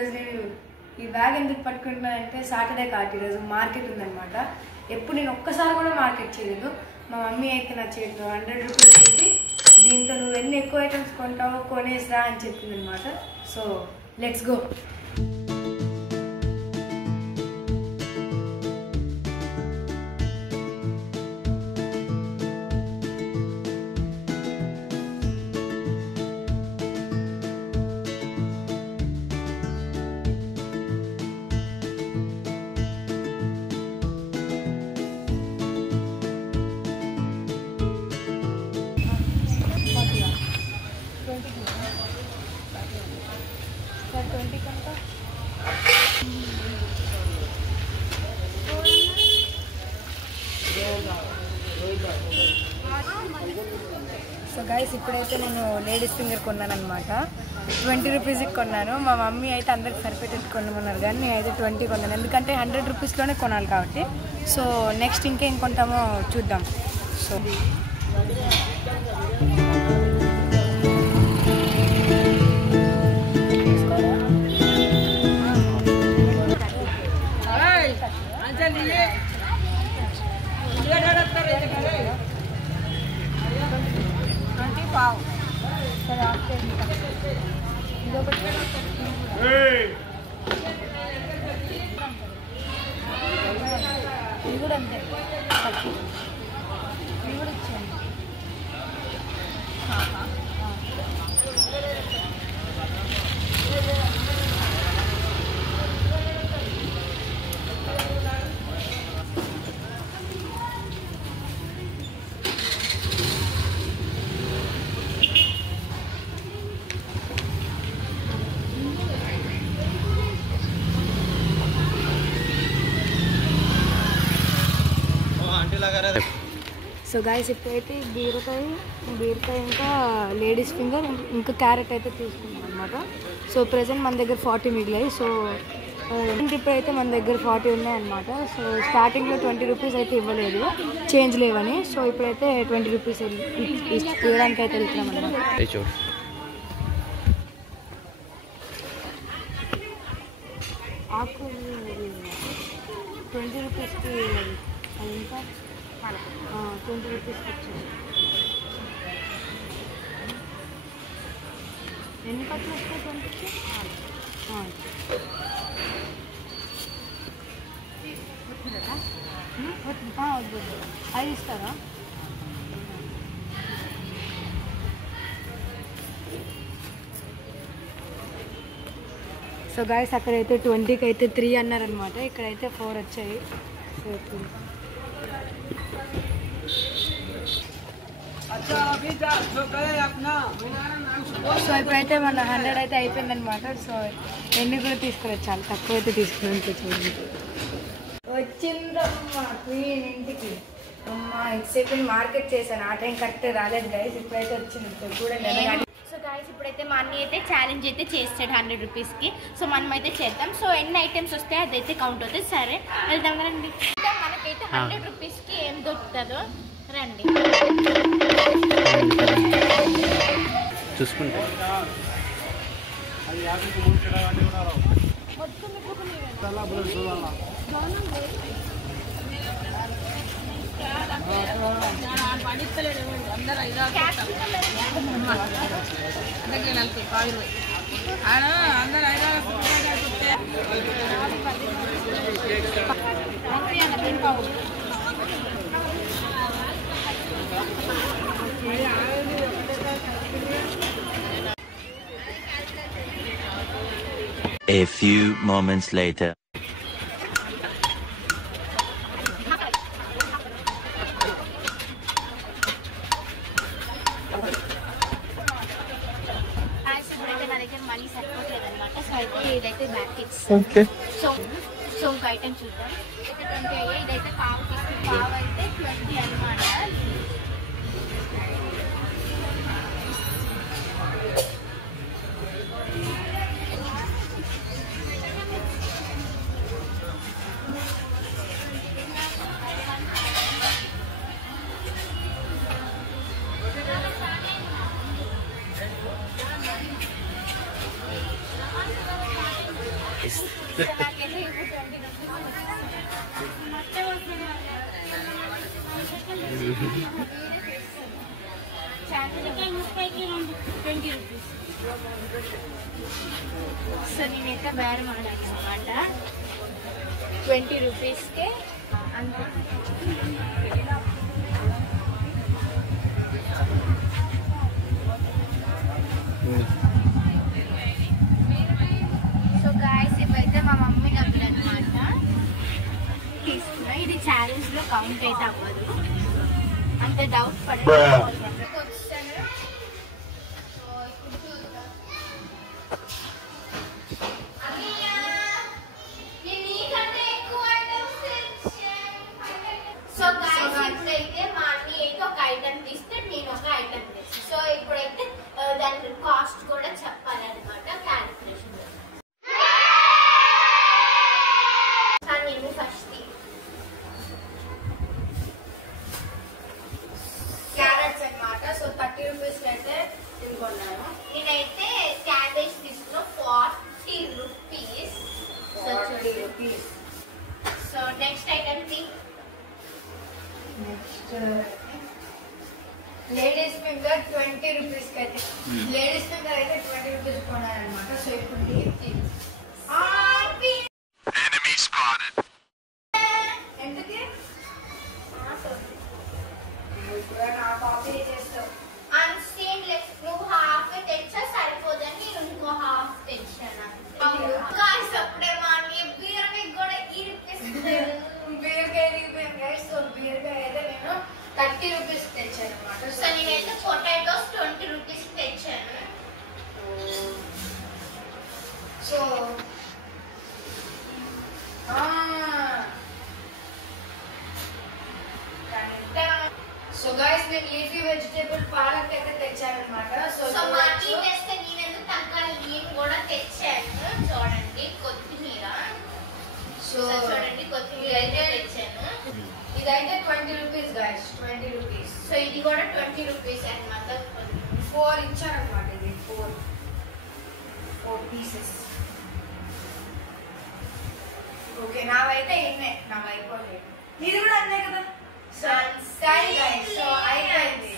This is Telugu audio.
ఈరోజు నేను ఈ బ్యాగ్ ఎందుకు పట్టుకుంటున్నానంటే సాటర్డే కాబట్టి ఈరోజు మార్కెట్ ఉందన్నమాట. ఎప్పుడు నేను ఒక్కసారి కూడా మార్కెట్ చేయలేదు. మా మమ్మీ అయితే నా చేతిలో 100 రూపీస్ పెట్టి దీంతో నువ్వు ఎన్ని ఎక్కువ ఐటమ్స్ కొంటావో కొనేసిరా అని చెప్పింది అనమాట. So let's go. So guys ఇప్పుడైతే నేను లేడీస్ ఫింగర్ కొన్నాను అనమాట. 20 రూపీస్కి కొన్నాను. మా మమ్మీ అయితే అందరికి సరిపెట్టి కొనమన్నారు కానీ నేనైతే 20 కొన్నాను. ఎందుకంటే 100 రూపీస్లోనే కొనాలి కాబట్టి. సో నెక్స్ట్ ఇంకేం కొంటామో చూద్దాం. సో ఇది కూడా అంతే. ఇది కూడా ఇచ్చాను. సో గాయస్ ఇప్పుడైతే బీరకాయ ఇంకా లేడీస్ ఫింగర్ ఇంకా క్యారెట్ అయితే తీసుకున్నాం అనమాట. సో ప్రెజెంట్ మన దగ్గర 40 మిగిలాయి. సో ఇప్పుడైతే మన దగ్గర 40 ఉన్నాయన్నమాట. సో స్టార్టింగ్లో 20 రూపీస్ అయితే ఇవ్వలేదు, చేంజ్ లేవని. సో ఇప్పుడైతే 20 రూపీస్ ఇవ్వడానికి అయితే వెళ్తున్నాం అనమాట. ఆకు 20 రూపీస్కి అది ఇంకా 20 రూపీస్కి వచ్చేసి ఎన్ని కట్టలు వస్తాయి? 20కి వద్దు, అది ఇస్తారా? సో గాయస్ అక్కడైతే 20కి అయితే 3 అన్నారనమాట. ఇక్కడైతే 4 వచ్చాయి. సో ఇప్పుడైతే మన 100 అయితే అయిపోయింది అనమాట. సో ఎన్ని కూడా తీసుకురాదు, చాలా తక్కువ అయితే తీసుకుని చూడండి. వచ్చిందమ్మా క్వీన్ ఇంటికి. అమ్మా ఇంతసేపు మార్కెట్ చేశాను, ఆ టైం కరెక్ట్ రాలేదు గైస్. ఇప్పుడైతే వచ్చింది చూడండి. సో గైస్ ఇప్పుడైతే మా అన్నీ అయితే ఛాలెంజ్ అయితే చేస్తాడు 100 రూపీస్కి. సో మనం అయితే చేద్దాం. సో ఎన్ని ఐటమ్స్ వస్తాయో అదైతే కౌంట్ అవుతుంది. సరే వెళ్దాం రండి. మనకైతే 100 రూపీస్కి ఏం దొరుకుతుందో రండి చూసుకుంటా. A few moments later. ఇదైతే బ్యాక్ కిట్స్. సో ఒక ఐటమ్ చూద్దాం. అయితే 20 అయ్యాయి. ఇదైతే పావు తీసుకుని పావు అయితే 20 అనమాట. నాకైతే ఇప్పుడు 20 రూపీస్. సో నేనైతే బేరం ఆడాను అనమాట 20 రూపీస్కే అంతే. సో గాయస్ ఇవైతే మా మమ్మీ డబ్బులు అనమాట తీసుకున్నా. ఇది ఛాలెంజ్లో కౌంట్ అయితే అవ్వదు, అంత డౌట్ పడదు. సో గాయస్ ఇప్పుడైతే మా అన్ని అయితే ఒక ఐటమ్ తీస్తే నేను ఒక ఐటమ్ తీస్తాను. సో ఇప్పుడైతే దాని కాస్ట్ కూడా చెప్పాలన్నమాట క్యాలిక్యులేషన్. నేను ఫస్ట్ క్యారెట్స్ అనమాట. సో 30 రూపీస్ అయితే తీసుకున్నాను. నేనైతే క్యాబేజ్ తీసుకున్నా 40 rupees. So 30 rupees. So next item thing ladies finger 20 rupees అయితే లేడీస్ ఫింగర్ అయితే 20 రూపీస్ కొనాలన్నమాట. సో ఇప్పుడు ఎందుకు నా కాపీ చేస్తావు అన్సీన్లెస్. నువ్వు హాఫ్ తెచ్చా సరిపోదని నేను ఇంకో హాఫ్ తెచ్చాను. అప్పుడే మా బీరకాయ కూడా ఇరిపిస్తాడు. బీరకాయ ఇరిగిపోయింది గైస్. సో బీరకాయ అయితే నేను 30 రూపీస్ తెచ్చాను అనమాట. సో నేనైతే పొటాటోస్ 20 రూపీస్ తెచ్చాను. సో సో గైస్ నేను లీఫీ వెజిటేబుల్ పాలక్ అయితే తెచ్చానమాట. సో మాకి తెస్తే నేనెందుకు తగ్గాలి, నేను కూడా తెచ్చాను. చూడండి కొత్తిమీర. సో చూడండి కొత్తిమీర అయితే తెచ్చాను. ఇదైతే 20 రూపీస్ గైస్, 20 రూపీస్. సో ఇది కూడా 20 రూపీస్ అనమాట. 4 ఇచ్చారనమాట. ఇది 4 పీసెస్. ఓకే నావైతే ఇన్నే, నాకు అయిపోలేదు. ఇది కూడా అన్నే కదా. సో అయిపోయింది.